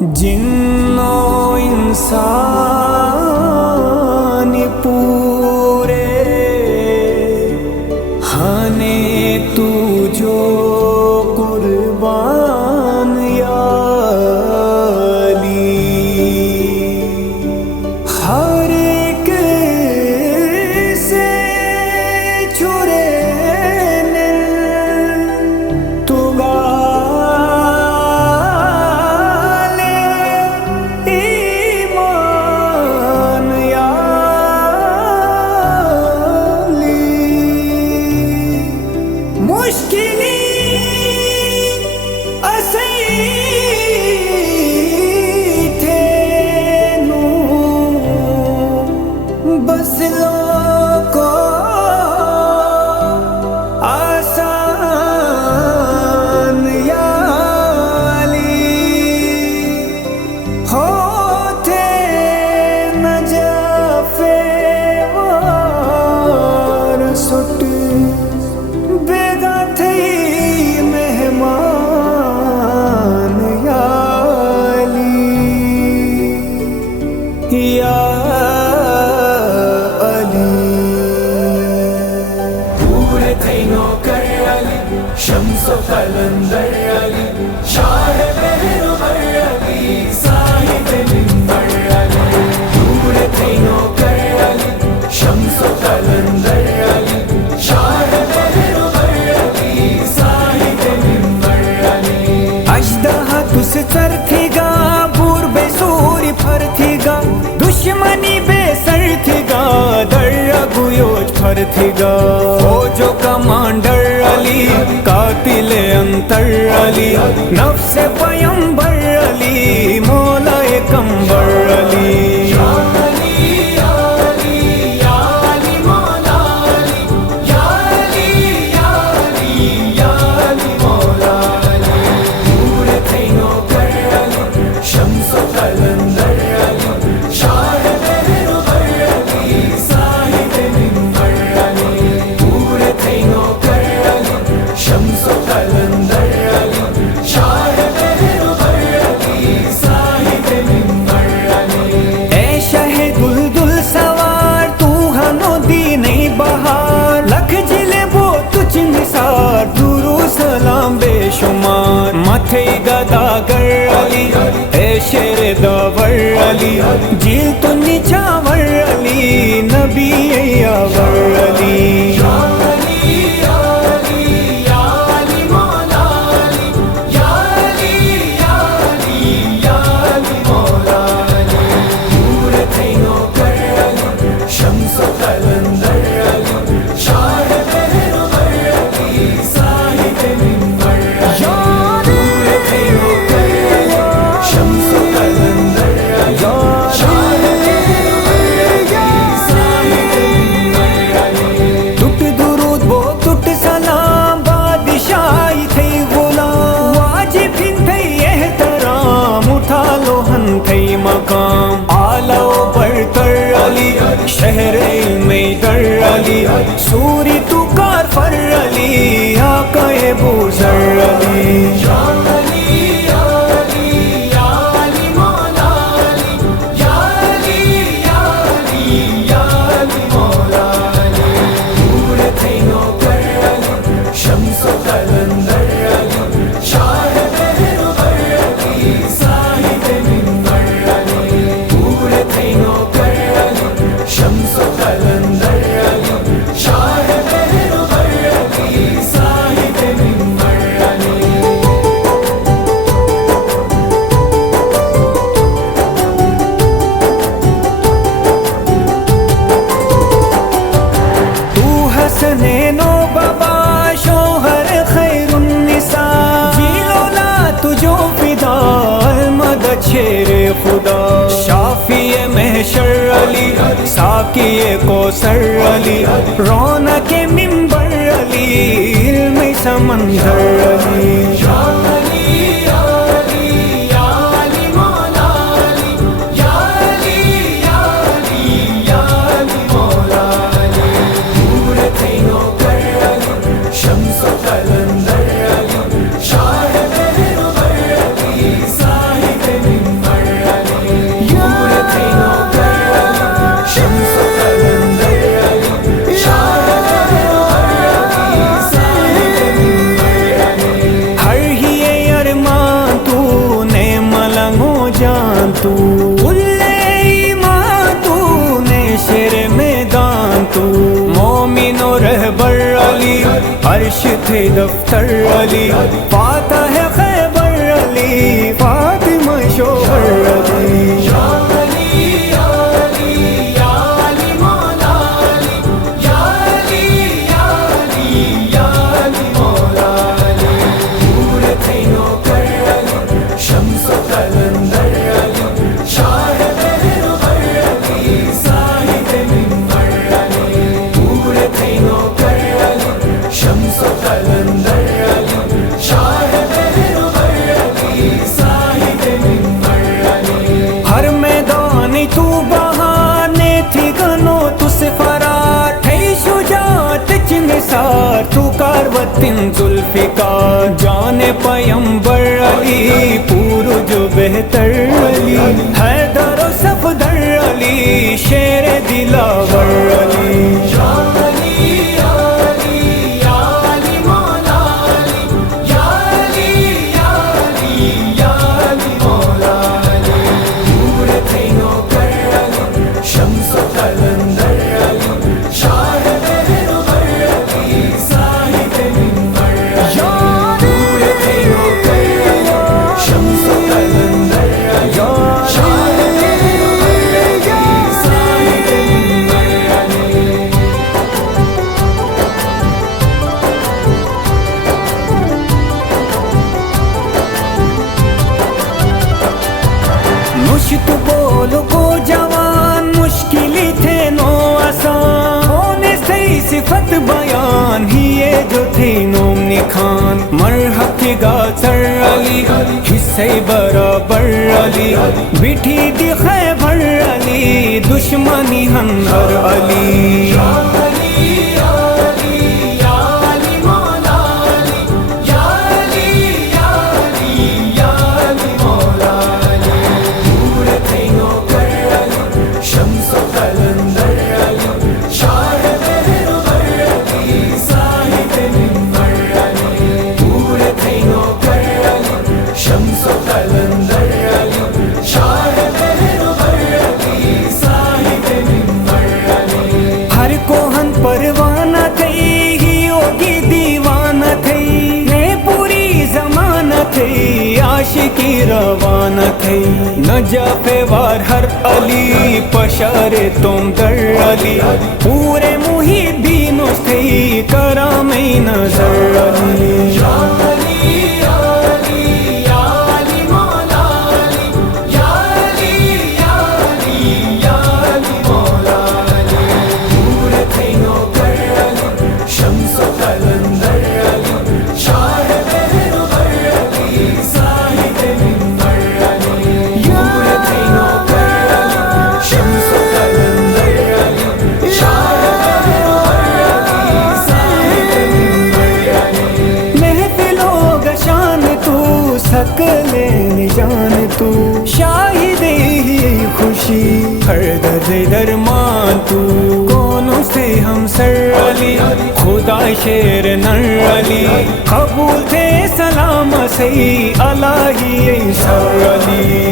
جن و انسان پورے ہانے تو جو قربان یا علی، ہر ایک سے چھرے تو بس لو کو آسان یا علی، ہوتے نجافے وار سٹ بیگا تھی مہمان یا علی، یا شمس و قلندر علی، شاہ مہرور علی، صاحب منبر علی، نور تینوں کر علی، شمس و قلندر علی، شاہ مہرور علی، صاحب منبر علی۔ اژدہا تس سر تھی گا، بور بے سوری پھر تھی گا، دشمنی بے سر تھی گا، در گویوج پھر تھی گا، فوجو کمانڈر علی، قاتل انتر علی، نفس پیمبر علی، مولا کمبر علی، شمار متھے گداگر علی، اے شیر داور علی، جیل تو نچاور علی، نبی یاور علی، مقام اعلیٰ و برتر علی، شہر میدر علی، سوری تو کار فر علی، آقا بوذر علی، شیر خدا، شافی محشر علی، ساقی کوثر علی، رونق منبر علی، علم سمندر علی، شمس و قلندر علی، شاہ مہرور علی، صاحب منبر دفتر علی فاتح خیبر علی فاطمہ شوہر علی یا علی یا علی یا علی مولا علی یا علی یا علی یا علی مولا علی نور تھے نوکر علی شمس و قلندر علی شاہ بہر بر علی صاحب منبر علی نور تھے نوکر علی شمس و قلندر علی شاہ بہر بر علی صاحب منبر علی ہر میدان تو بہانے تھی گنو تس فرار تھے شجاعت نثار تو کاروتن ذوالفقار جان پیمبر علی پور جو بہتر علی حیدر و صفدر علی شیر دلاور علی یا علی یا علی یا علی مولا علی یا علی یا علی یا علی مولا علی نور تھے نوکر علی شمس و قلندر علی شاہ بہر بر علی صاحب منبر علی نور تھے نوکر علی شمس و قلندر علی شاہ بہر بر علی صاحب منبر علی مشت بولو کو جوان مشکلی تھے نو آسان ہونے صحیح صفت بیان ہی یہ جو تھی نوم نکھان مرحب کی گا سر علی حصے برابر علی بیٹھی دی خیبر علی دشمنی ہنر علی یا علی یا علی یا علی مولا علی یا علی یا علی یا علی مولا علی نور تھے نوکر علی شمس و قلندر علی شاہ بہر بر علی صاحب منبر علی نور تھے نوکر علی شمس و قلندر علی شاہ بہر بر علی صاحب منبر علی ہر کوہن پروانہ تھئی ہی ہوگی دیوانہ تھئی نے پوری زمانہ تھئی عاشقی روانہ تھئی نجافے وار ہر علی پشارے تم در علی پورے محبین اس تھئی کرامی نظر علی یا علی یا علی یا علی مولا علی یا علی یا علی یا علی مولا علی نور تھے نوکر علی شمس و قلندر علی شاہ بہر بر علی صاحب منبر علی نور تھے نوکر علی شمس و قلندر علی شاہ بہر بر علی صاحب منبر علی محفلو گشان تو سکلے نجان تو شاہد ہی خوشی ہر درد درمان تو کونوں سے ہم سر علی خدا شیر نر علی قبول تھے سلام سی الہی سر علی